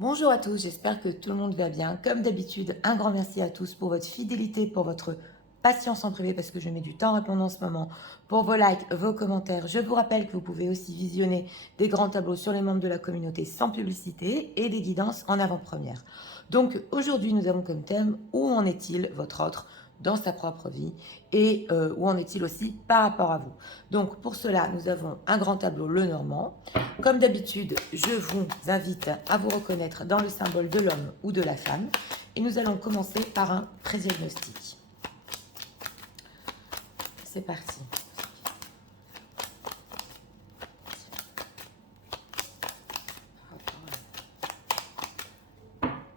Bonjour à tous, j'espère que tout le monde va bien. Comme d'habitude, un grand merci à tous pour votre fidélité, pour votre patience en privé parce que je mets du temps à répondre en ce moment, pour vos likes, vos commentaires. Je vous rappelle que vous pouvez aussi visionner des grands tableaux sur les membres de la communauté sans publicité et des guidances en avant-première. Donc aujourd'hui, nous avons comme thème où en est-il votre autre dans sa propre vie et où en est-il aussi par rapport à vous. Donc pour cela, nous avons un grand tableau le normand. Comme d'habitude, je vous invite à vous reconnaître dans le symbole de l'homme ou de la femme. Et nous allons commencer par un prédiagnostic. C'est parti.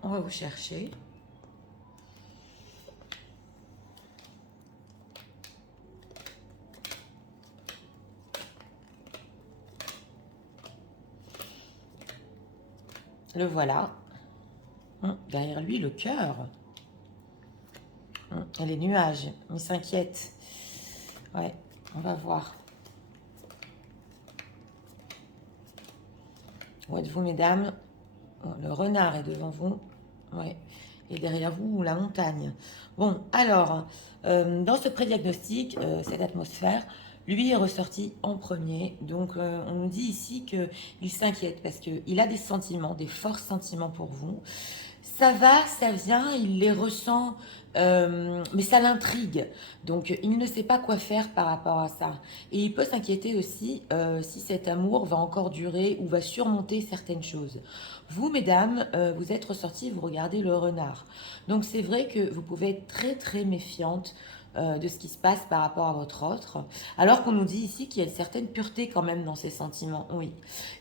On va vous chercher. Le voilà. Derrière lui, le cœur. Et les nuages. Il s'inquiète. Ouais, on va voir. Où êtes-vous, mesdames? Le renard est devant vous. Ouais. Et derrière vous, la montagne. Bon, alors, dans ce prédiagnostic, cette atmosphère, lui est ressorti en premier. Donc, on nous dit ici qu'il s'inquiète parce qu'il a des sentiments, des forts sentiments pour vous. Ça va, ça vient, il les ressent, mais ça l'intrigue. Donc, il ne sait pas quoi faire par rapport à ça. Et il peut s'inquiéter aussi si cet amour va encore durer ou va surmonter certaines choses. Vous, mesdames, vous êtes ressorties, vous regardez le renard. Donc, c'est vrai que vous pouvez être très, très méfiante de ce qui se passe par rapport à votre autre. Alors qu'on nous dit ici qu'il y a une certaine pureté quand même dans ses sentiments, oui.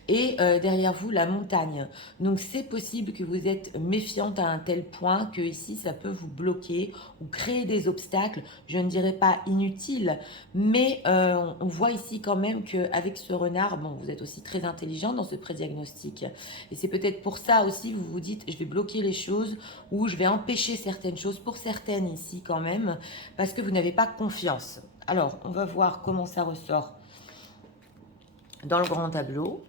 Et derrière vous, la montagne. Donc c'est possible que vous êtes méfiante à un tel point que ici, ça peut vous bloquer ou créer des obstacles, je ne dirais pas inutiles, mais on voit ici quand même qu'avec ce renard, bon, vous êtes aussi très intelligent dans ce prédiagnostic. Et c'est peut-être pour ça aussi, vous vous dites, je vais bloquer les choses ou je vais empêcher certaines choses, pour certaines ici quand même, parce que vous n'avez pas confiance. Alors, on va voir comment ça ressort dans le grand tableau.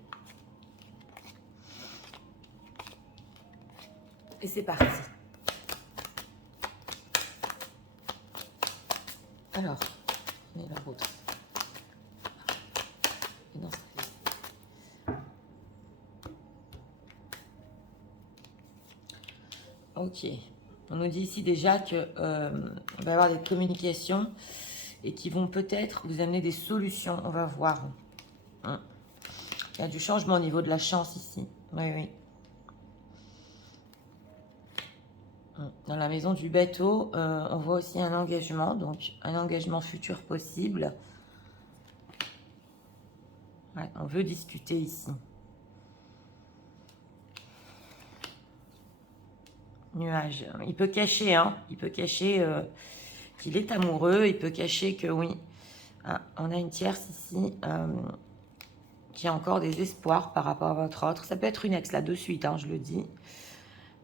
Et c'est parti. Alors, on est la vôtre. Et dans cette liste. Ok. On nous dit ici déjà que on va avoir des communications et qui vont peut-être vous amener des solutions. On va voir. Il y a du changement au niveau de la chance ici. Oui, oui. Dans la maison du bateau, on voit aussi un engagement, donc un engagement futur possible. Ouais, on veut discuter ici. Nuage. Il peut cacher, hein. Il peut cacher qu'il est amoureux. Il peut cacher que oui. Ah, on a une tierce ici qui a encore des espoirs par rapport à votre autre. Ça peut être une ex là de suite, hein, je le dis.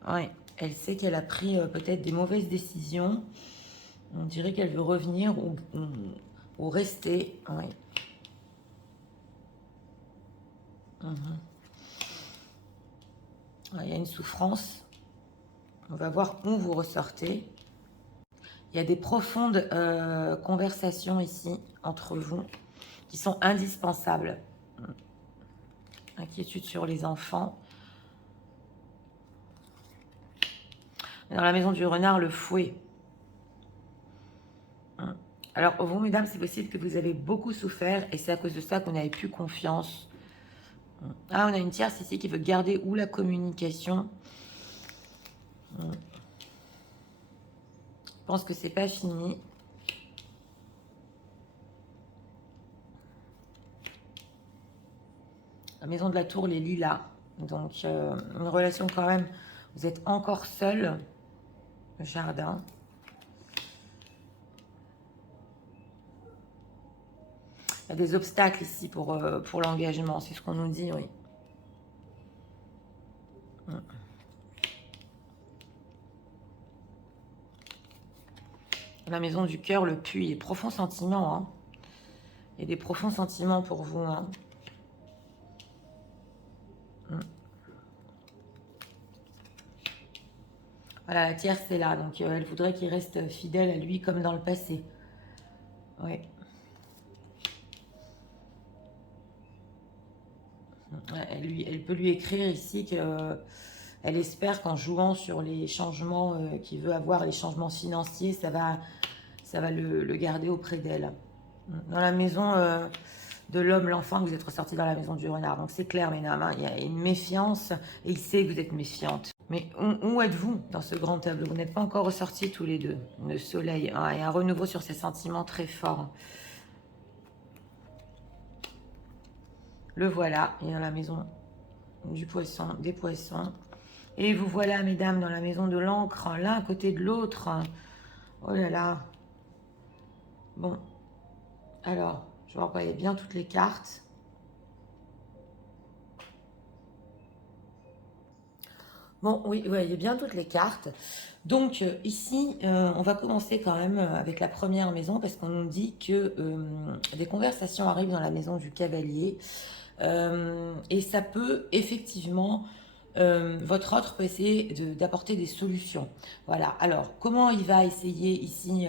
Ouais. Elle sait qu'elle a pris peut-être des mauvaises décisions. On dirait qu'elle veut revenir ou rester. Ouais. Il y a une souffrance. On va voir où vous ressortez. Il y a des profondes conversations ici entre vous qui sont indispensables. Inquiétude sur les enfants. Dans la maison du renard, le fouet. Alors, vous, mesdames, c'est possible que vous avez beaucoup souffert et c'est à cause de ça qu'on n'avait plus confiance. Ah, on a une tierce ici qui veut garder où la communication. Je pense que c'est pas fini. La maison de la tour, les lilas. Donc, une relation quand même. Vous êtes encore seul. Le jardin. Il y a des obstacles ici pour l'engagement. C'est ce qu'on nous dit, oui. La maison du cœur, le puits. Profond sentiment, hein. Il y a des profonds sentiments pour vous, hein. Voilà, la tierce est là, donc elle voudrait qu'il reste fidèle à lui comme dans le passé. Oui. Elle peut lui écrire ici que elle espère qu'en jouant sur les changements qu'il veut avoir, les changements financiers, ça va le garder auprès d'elle. Dans la maison de l'homme, l'enfant, vous êtes ressorti dans la maison du renard. Donc c'est clair, mesdames, hein, il y a une méfiance et il sait que vous êtes méfiante. Mais où êtes-vous dans ce grand tableau? Vous n'êtes pas encore ressortis tous les deux. Le soleil, hein, et un renouveau sur ces sentiments très forts. Le voilà, il est dans la maison du poisson, des poissons. Et vous voilà, mesdames, dans la maison de l'encre, l'un à côté de l'autre. Oh là là. Bon, alors, je vais envoyer bien toutes les cartes. Bon, oui, vous voyez bien toutes les cartes. Donc, ici, on va commencer quand même avec la première maison parce qu'on nous dit que des conversations arrivent dans la maison du cavalier. Et ça peut effectivement, votre autre peut essayer d'apporter des solutions. Voilà. Alors, comment il va essayer ici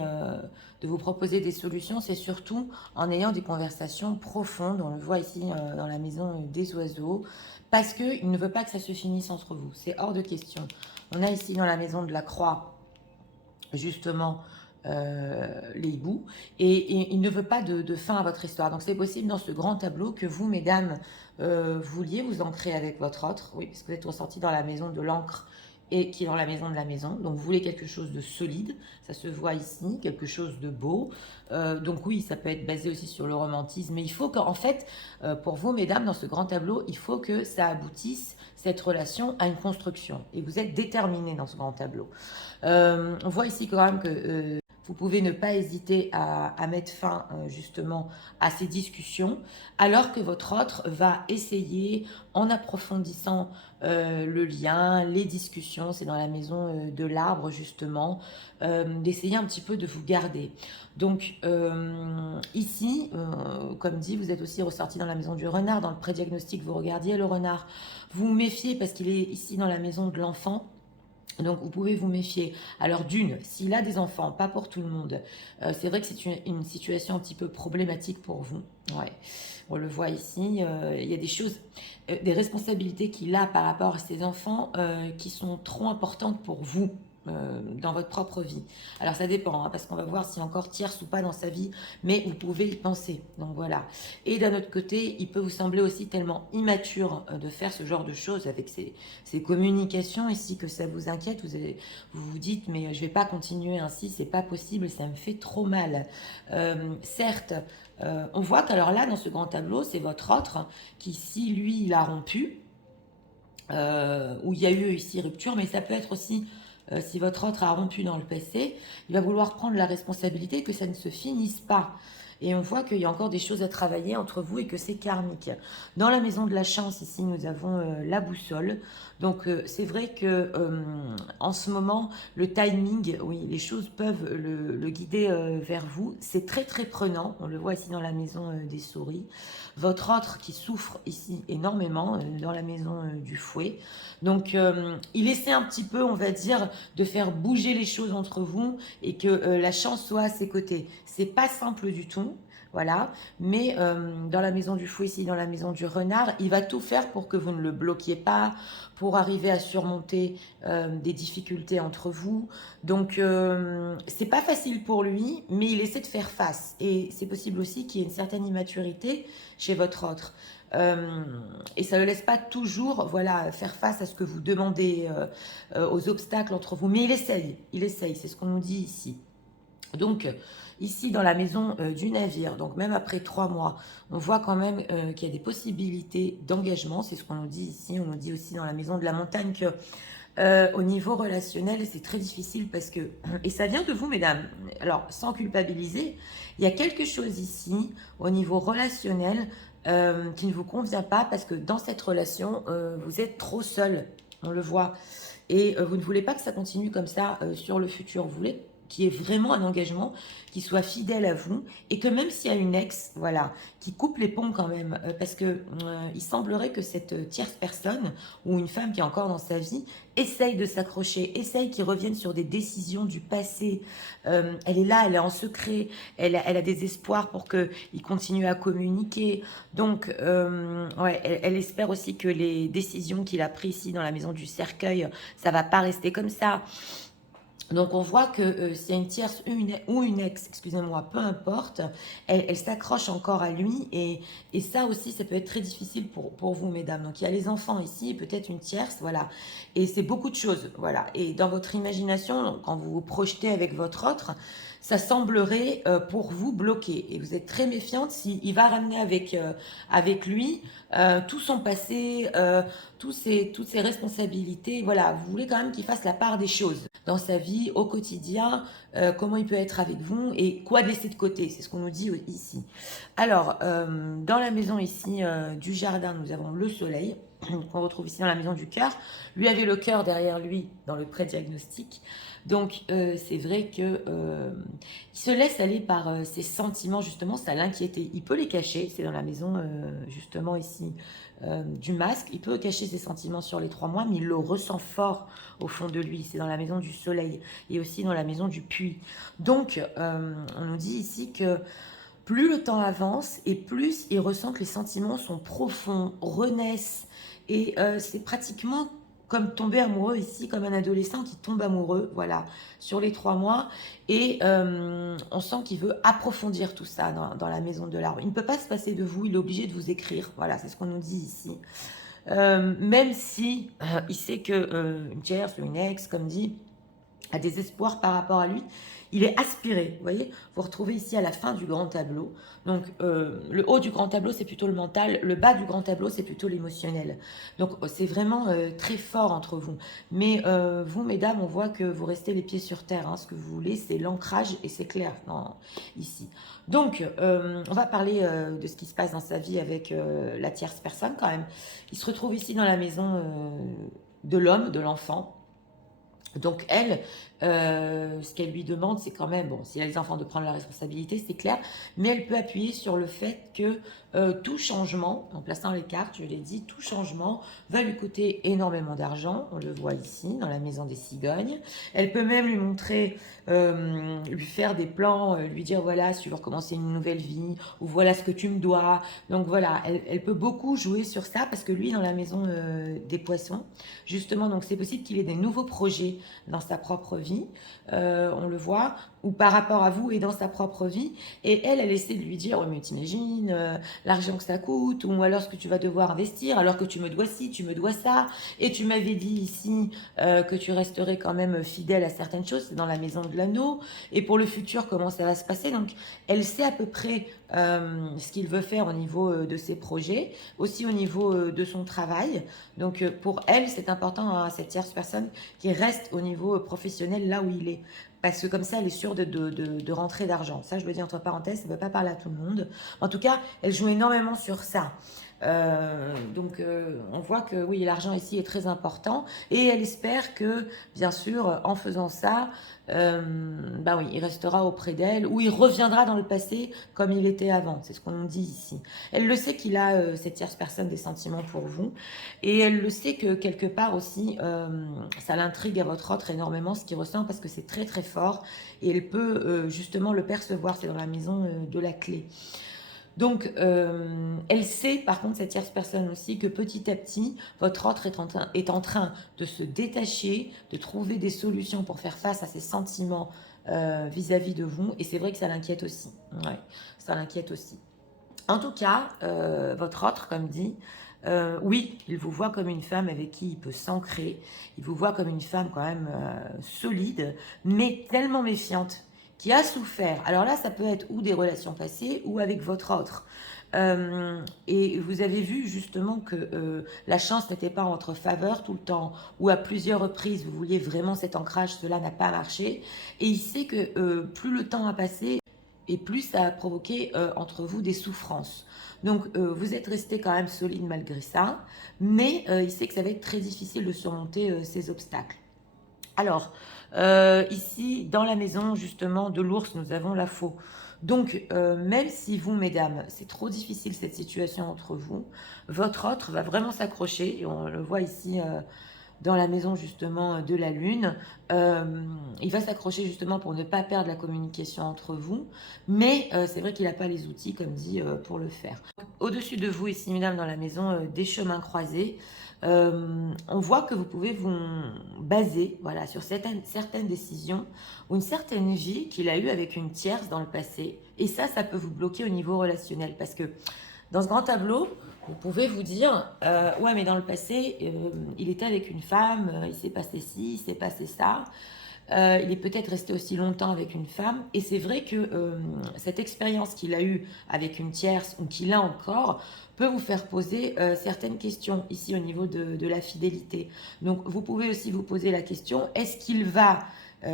de vous proposer des solutions? C'est surtout en ayant des conversations profondes. On le voit ici dans la maison des oiseaux. Parce qu'il ne veut pas que ça se finisse entre vous. C'est hors de question. On a ici dans la maison de la croix, justement, les hiboux. Et il ne veut pas de fin à votre histoire. Donc c'est possible dans ce grand tableau que vous, mesdames, vouliez vous ancrer avec votre autre. Oui, parce que vous êtes ressorti dans la maison de l'encre et qui est dans la maison de la maison. Donc vous voulez quelque chose de solide, ça se voit ici, quelque chose de beau. Donc oui, ça peut être basé aussi sur le romantisme, mais il faut qu'en fait, pour vous, mesdames, dans ce grand tableau, il faut que ça aboutisse, cette relation, à une construction. Et vous êtes déterminés dans ce grand tableau. On voit ici quand même que vous pouvez ne pas hésiter à mettre fin justement à ces discussions, alors que votre autre va essayer, en approfondissant le lien, les discussions, c'est dans la maison de l'arbre justement, d'essayer un petit peu de vous garder. Donc ici, comme dit, vous êtes aussi ressorti dans la maison du renard, dans le pré-diagnostic, vous regardiez le renard, vous vous méfiez parce qu'il est ici dans la maison de l'enfant. Donc vous pouvez vous méfier. Alors d'une, s'il a des enfants, pas pour tout le monde, c'est vrai que c'est une situation un petit peu problématique pour vous. Ouais. On le voit ici, il y a des choses, des responsabilités qu'il a par rapport à ses enfants qui sont trop importantes pour vous. Dans votre propre vie. Alors ça dépend, hein, parce qu'on va voir s'il y a encore tierce ou pas dans sa vie, mais vous pouvez y penser. Donc voilà. Et d'un autre côté, il peut vous sembler aussi tellement immature de faire ce genre de choses avec ces communications ici que ça vous inquiète. Vous vous dites, mais je vais pas continuer ainsi, c'est pas possible, ça me fait trop mal. Certes, on voit qu'alors là, dans ce grand tableau, c'est votre autre qui, si lui, il a rompu, où il y a eu ici rupture, mais ça peut être aussi si votre autre a rompu dans le passé, il va vouloir prendre la responsabilité que ça ne se finisse pas. Et on voit qu'il y a encore des choses à travailler entre vous et que c'est karmique. Dans la maison de la chance, ici, nous avons la boussole. Donc, c'est vrai que en ce moment, le timing, oui, les choses peuvent le guider vers vous. C'est très, très prenant. On le voit ici dans la maison des souris. Votre autre qui souffre ici énormément dans la maison du fouet. Donc, il essaie un petit peu, on va dire, de faire bouger les choses entre vous et que la chance soit à ses côtés. C'est pas simple du tout. Voilà, mais dans la maison du fou ici, dans la maison du renard, il va tout faire pour que vous ne le bloquiez pas, pour arriver à surmonter des difficultés entre vous. Donc, c'est pas facile pour lui, mais il essaie de faire face. Et c'est possible aussi qu'il y ait une certaine immaturité chez votre autre. Et ça ne le laisse pas toujours voilà, faire face à ce que vous demandez, aux obstacles entre vous. Mais il essaye, c'est ce qu'on nous dit ici. Donc, ici, dans la maison du navire, donc même après 3 mois, on voit quand même qu'il y a des possibilités d'engagement. C'est ce qu'on nous dit ici. On nous dit aussi dans la maison de la montagne que au niveau relationnel, c'est très difficile parce que, et ça vient de vous, mesdames, alors sans culpabiliser, il y a quelque chose ici, au niveau relationnel, qui ne vous convient pas parce que dans cette relation, vous êtes trop seul, on le voit. Et vous ne voulez pas que ça continue comme ça sur le futur. Vous voulez qui est vraiment un engagement, qui soit fidèle à vous, et que même s'il y a une ex, voilà, qui coupe les ponts quand même, parce que il semblerait que cette tierce personne, ou une femme qui est encore dans sa vie, essaye de s'accrocher, essaye qu'il revienne sur des décisions du passé. Elle est là, elle est en secret, elle a des espoirs pour qu'il continue à communiquer. Donc, ouais, elle espère aussi que les décisions qu'il a prises ici dans la maison du cercueil, ça va pas rester comme ça. Donc on voit que s'il y a une tierce ou une ex, excusez-moi, peu importe, elle s'accroche encore à lui et ça aussi, ça peut être très difficile pour vous, mesdames. Donc il y a les enfants ici et peut-être une tierce, voilà. Et c'est beaucoup de choses, voilà. Et dans votre imagination, quand vous vous projetez avec votre autre, ça semblerait pour vous bloqué. Et vous êtes très méfiante s'il va ramener avec lui tout son passé, toutes ses responsabilités. Voilà, vous voulez quand même qu'il fasse la part des choses dans sa vie, au quotidien, comment il peut être avec vous et quoi laisser de côté. C'est ce qu'on nous dit ici. Alors, dans la maison ici du jardin, nous avons le soleil qu'on retrouve ici dans la maison du cœur. Lui avait le cœur derrière lui dans le pré-diagnostic. Donc, c'est vrai que il se laisse aller par ses sentiments, justement, ça l'inquiétait. Il peut les cacher, c'est dans la maison, justement, ici, du masque. Il peut cacher ses sentiments sur les 3 mois, mais il le ressent fort au fond de lui. C'est dans la maison du soleil et aussi dans la maison du puits. Donc, on nous dit ici que plus le temps avance et plus il ressent que les sentiments sont profonds, renaissent. Et c'est pratiquement comme tomber amoureux ici, comme un adolescent qui tombe amoureux, voilà, sur les 3 mois. Et on sent qu'il veut approfondir tout ça dans la maison de l'arbre. Il ne peut pas se passer de vous, il est obligé de vous écrire. Voilà, c'est ce qu'on nous dit ici. Même si il sait que une tierce ou une ex, comme dit, a des espoirs par rapport à lui, il est aspiré. Vous voyez, vous retrouvez ici à la fin du grand tableau. Donc, le haut du grand tableau, c'est plutôt le mental. Le bas du grand tableau, c'est plutôt l'émotionnel. Donc, c'est vraiment très fort entre vous. Mais vous, mesdames, on voit que vous restez les pieds sur terre. Hein. Ce que vous voulez, c'est l'ancrage et c'est clair ici. Donc, on va parler de ce qui se passe dans sa vie avec la tierce personne quand même. Il se retrouve ici dans la maison de l'homme, de l'enfant. Donc elle, ce qu'elle lui demande, c'est quand même, bon, si elle a les enfants, de prendre la responsabilité, c'est clair, mais elle peut appuyer sur le fait que tout changement, en plaçant les cartes, je l'ai dit, tout changement va lui coûter énormément d'argent, on le voit ici, dans la maison des cigognes. Elle peut même lui montrer, lui faire des plans, lui dire, voilà, si tu veux recommencer une nouvelle vie, ou voilà ce que tu me dois. Donc voilà, elle peut beaucoup jouer sur ça, parce que lui, dans la maison des poissons, justement, donc c'est possible qu'il ait des nouveaux projets dans sa propre vie, on le voit, ou par rapport à vous et dans sa propre vie, et elle essaie de lui dire, oh, mais t'imagines l'argent que ça coûte, ou alors ce que tu vas devoir investir, alors que tu me dois ci, tu me dois ça, et tu m'avais dit ici que tu resterais quand même fidèle à certaines choses, c'est dans la maison de l'anneau, et pour le futur, comment ça va se passer, donc elle sait à peu près ce qu'il veut faire au niveau de ses projets, aussi au niveau de son travail, donc pour elle, c'est important à cette tierce personne qui reste au niveau professionnel là où il est. Parce que comme ça, elle est sûre de rentrer d'argent. Ça, je le dis entre parenthèses, ça ne veut pas parler à tout le monde. En tout cas, elle joue énormément sur ça. Donc, on voit que oui, l'argent ici est très important. Et elle espère que, bien sûr, en faisant ça, bah oui, il restera auprès d'elle ou il reviendra dans le passé comme il était avant. C'est ce qu'on nous dit ici. Elle le sait qu'il a, cette tierce personne, des sentiments pour vous. Et elle le sait que quelque part aussi, ça l'intrigue à votre autre énormément ce qu'il ressent parce que c'est très très fort et elle peut justement le percevoir. C'est dans la maison de la clé. Donc, elle sait, par contre, cette tierce personne aussi, que petit à petit, votre autre est en train de se détacher, de trouver des solutions pour faire face à ses sentiments vis-à-vis de vous. Et c'est vrai que ça l'inquiète aussi. Ouais, ça l'inquiète aussi. En tout cas, votre autre, comme dit, oui, il vous voit comme une femme avec qui il peut s'ancrer. Il vous voit comme une femme quand même solide, mais tellement méfiante, qui a souffert. Alors là, ça peut être ou des relations passées ou avec votre autre. Et vous avez vu justement que la chance n'était pas en votre faveur tout le temps, ou à plusieurs reprises, vous vouliez vraiment cet ancrage, cela n'a pas marché. Et il sait que plus le temps a passé, et plus ça a provoqué entre vous des souffrances. Donc vous êtes resté quand même solide malgré ça, mais il sait que ça va être très difficile de surmonter ces obstacles. Alors, ici, dans la maison justement de l'ours, nous avons la faux. Donc, même si vous, mesdames, c'est trop difficile cette situation entre vous, votre autre va vraiment s'accrocher, et on le voit ici dans la maison justement de la Lune. Il va s'accrocher justement pour ne pas perdre la communication entre vous, mais c'est vrai qu'il n'a pas les outils, comme dit, pour le faire. Au-dessus de vous ici, mesdames, dans la maison des chemins croisés, on voit que vous pouvez vous baser, voilà, sur certaines décisions ou une certaine vie qu'il a eue avec une tierce dans le passé. Et ça peut vous bloquer au niveau relationnel, parce que dans ce grand tableau, vous pouvez vous dire, ouais, mais dans le passé, il était avec une femme, il s'est passé ci, il s'est passé ça. Il est peut-être resté aussi longtemps avec une femme. Et c'est vrai que cette expérience qu'il a eue avec une tierce ou qu'il a encore peut vous faire poser certaines questions ici au niveau de la fidélité. Donc vous pouvez aussi vous poser la question, est-ce qu'il va,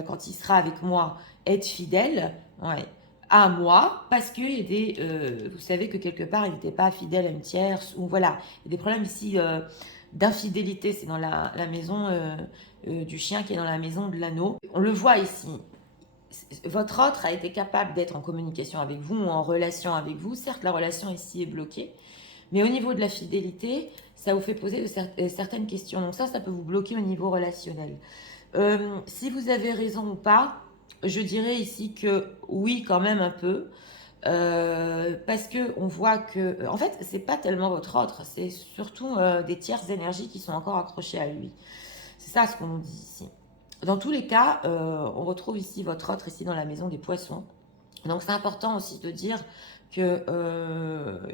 quand il sera avec moi, être fidèle? Ouais, à moi, parce que il y a vous savez que quelque part il n'était pas fidèle à une tierce, ou voilà, il y a des problèmes ici d'infidélité, c'est dans la maison du chien qui est dans la maison de l'anneau. On le voit ici, votre autre a été capable d'être en communication avec vous ou en relation avec vous. Certes, la relation ici est bloquée, mais au niveau de la fidélité, ça vous fait poser certaines questions. Donc ça peut vous bloquer au niveau relationnel. Si vous avez raison ou pas, je dirais ici que oui, quand même un peu. Parce que on voit que, en fait, c'est pas tellement votre autre, c'est surtout des tierces énergies qui sont encore accrochées à lui. C'est ça ce qu'on nous dit ici. Dans tous les cas, on retrouve ici votre autre ici dans la maison des poissons. Donc c'est important aussi de dire que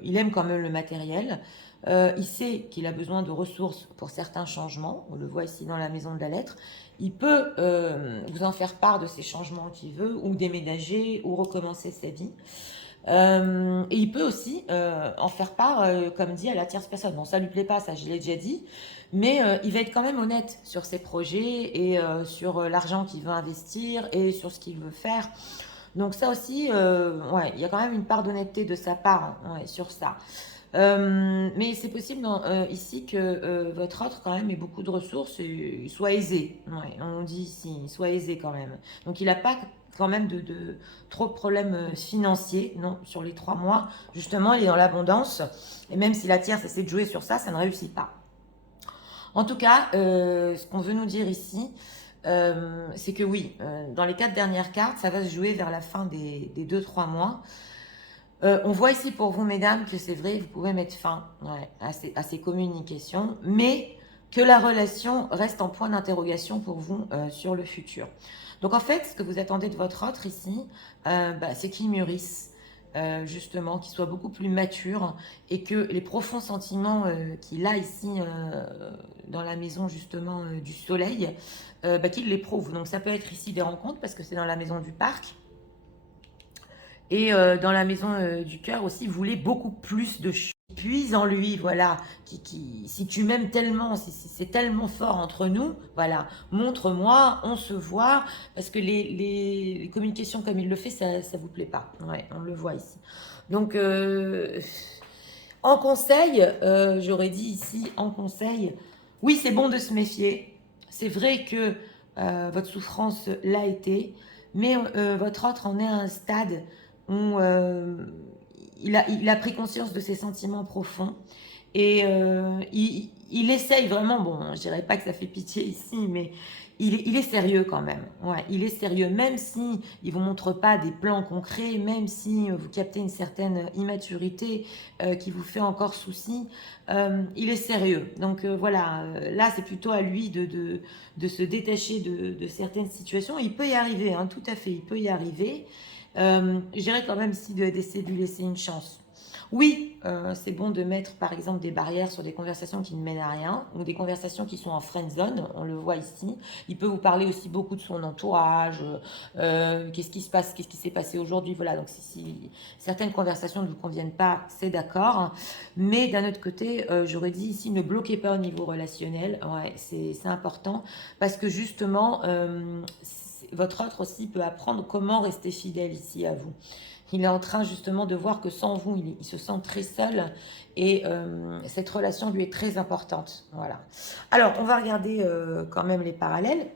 il aime quand même le matériel. Il sait qu'il a besoin de ressources pour certains changements. On le voit ici dans la maison de la lettre. Il peut vous en faire part de ces changements qu'il veut, ou déménager, ou recommencer sa vie. Et il peut aussi en faire part, comme dit, à la tierce personne. Bon, ça lui plaît pas, ça je l'ai déjà dit, mais il va être quand même honnête sur ses projets et sur l'argent qu'il veut investir et sur ce qu'il veut faire. Donc ça aussi, ouais, il y a quand même une part d'honnêteté de sa part, hein, ouais, sur ça. Mais c'est possible ici que votre autre quand même ait beaucoup de ressources et soit aisé. Ouais, on dit ici, soit aisé quand même. Donc il n'a pas quand même trop de problèmes financiers, non, sur les 3 mois. Justement, il est dans l'abondance. Et même si la tierce essaie de jouer sur ça, ça ne réussit pas. En tout cas, ce qu'on veut nous dire ici, c'est que oui, dans les 4 dernières cartes, ça va se jouer vers la fin des 2-3 mois. On voit ici pour vous, mesdames, que c'est vrai, vous pouvez mettre fin, ouais, à ces communications, mais que la relation reste en point d'interrogation pour vous sur le futur. Donc en fait, ce que vous attendez de votre autre ici, c'est qu'il mûrisse, justement, qu'il soit beaucoup plus mature, et que les profonds sentiments qu'il a ici dans la maison justement du soleil, qu'il les prouve. Donc ça peut être ici des rencontres, parce que c'est dans la maison du parc. Et dans la maison du cœur aussi, voulait beaucoup plus de choses. Puis en lui, voilà, si tu m'aimes tellement, si c'est tellement fort entre nous, voilà, montre-moi, on se voit, parce que les communications comme il le fait, ça vous plaît pas. Ouais, on le voit ici. Donc, en conseil, j'aurais dit ici, en conseil, oui, c'est bon de se méfier. C'est vrai que votre souffrance l'a été, mais votre autre en est à un stade où il a pris conscience de ses sentiments profonds, et il essaye vraiment, bon, je dirais pas que ça fait pitié ici, mais il est sérieux quand même. Ouais, il est sérieux, même si il vous montre pas des plans concrets, même si vous captez une certaine immaturité qui vous fait encore souci, il est sérieux. Donc voilà, là c'est plutôt à lui de se détacher de certaines situations. Il peut y arriver, hein, tout à fait, il peut y arriver. Je dirais quand même ici d'essayer de lui laisser une chance. Oui, c'est bon de mettre par exemple des barrières sur des conversations qui ne mènent à rien, ou des conversations qui sont en friend zone, on le voit ici. Il peut vous parler aussi beaucoup de son entourage, qu'est-ce qui se passe, qu'est-ce qui s'est passé aujourd'hui, voilà. Donc si certaines conversations ne vous conviennent pas, c'est d'accord. Mais d'un autre côté, j'aurais dit ici, ne bloquez pas au niveau relationnel, ouais, c'est important, parce que justement, votre autre aussi peut apprendre comment rester fidèle ici à vous. Il est en train justement de voir que sans vous, il se sent très seul, et cette relation lui est très importante. Voilà. Alors, on va regarder quand même les parallèles.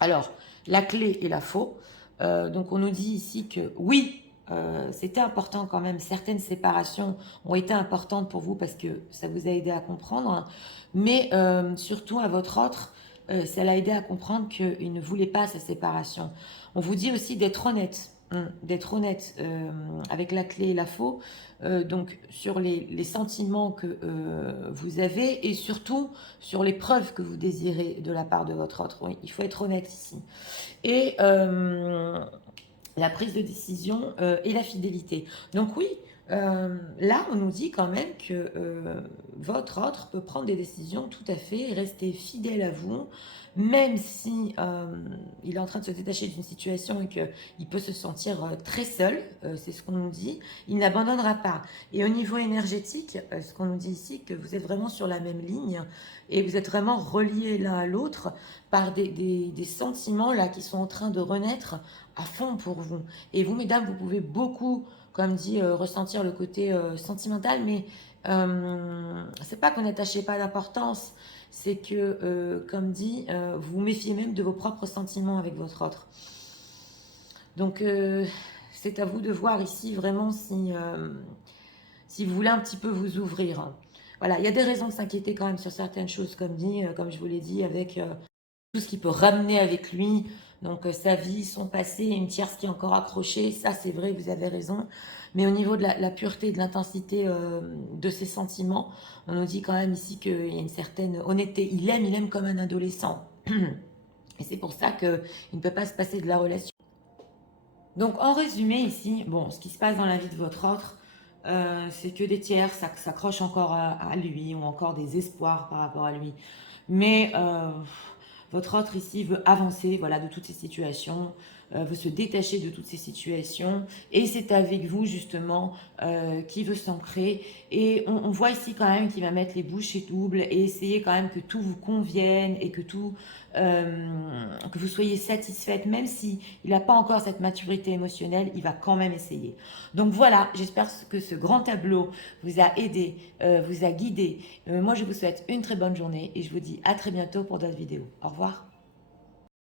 Alors, la clé est la faux. Donc, on nous dit ici que oui, c'était important quand même. Certaines séparations ont été importantes pour vous parce que ça vous a aidé à comprendre. Hein. Mais surtout à votre autre, ça l'a aidé à comprendre qu'il ne voulait pas sa séparation. On vous dit aussi d'être honnête. D'être honnête avec la clé et la faux, donc sur les sentiments que vous avez et surtout sur les preuves que vous désirez de la part de votre autre. Oui, il faut être honnête ici. Et la prise de décision et la fidélité. Donc oui, là, on nous dit quand même que votre autre peut prendre des décisions tout à fait, rester fidèle à vous, même si il est en train de se détacher d'une situation et qu'il peut se sentir très seul, c'est ce qu'on nous dit, il n'abandonnera pas. Et au niveau énergétique, ce qu'on nous dit ici, que vous êtes vraiment sur la même ligne et vous êtes vraiment reliés l'un à l'autre par des sentiments là qui sont en train de renaître à fond pour vous. Et vous, mesdames, vous pouvez beaucoup, comme dit, ressentir le côté sentimental, mais c'est pas qu'on n'attachez pas d'importance, c'est que, comme dit, vous vous méfiez même de vos propres sentiments avec votre autre. Donc, c'est à vous de voir ici vraiment si vous voulez un petit peu vous ouvrir. Hein. Voilà, il y a des raisons de s'inquiéter quand même sur certaines choses, comme dit, comme je vous l'ai dit, avec tout ce qui peut ramener avec lui, donc sa vie, son passé, une tierce qui est encore accrochée, ça c'est vrai, vous avez raison. Mais au niveau de la pureté, de l'intensité de ses sentiments, on nous dit quand même ici qu'il y a une certaine honnêteté. Il aime comme un adolescent. Et c'est pour ça qu'il ne peut pas se passer de la relation. Donc en résumé ici, bon, ce qui se passe dans la vie de votre autre, c'est que des tiers s'accrochent encore à lui, ou encore des espoirs par rapport à lui. Mais votre autre ici veut avancer, voilà, de toutes ces situations, veut se détacher de toutes ces situations, et c'est avec vous justement qui veut s'ancrer. Et on voit ici quand même qu'il va mettre les bouchées doubles et essayer quand même que tout vous convienne et que tout, que vous soyez satisfaite, même si il n'a pas encore cette maturité émotionnelle, il va quand même essayer. Donc voilà, j'espère que ce grand tableau vous a aidé, vous a guidé. Moi, je vous souhaite une très bonne journée et je vous dis à très bientôt pour d'autres vidéos. Au revoir.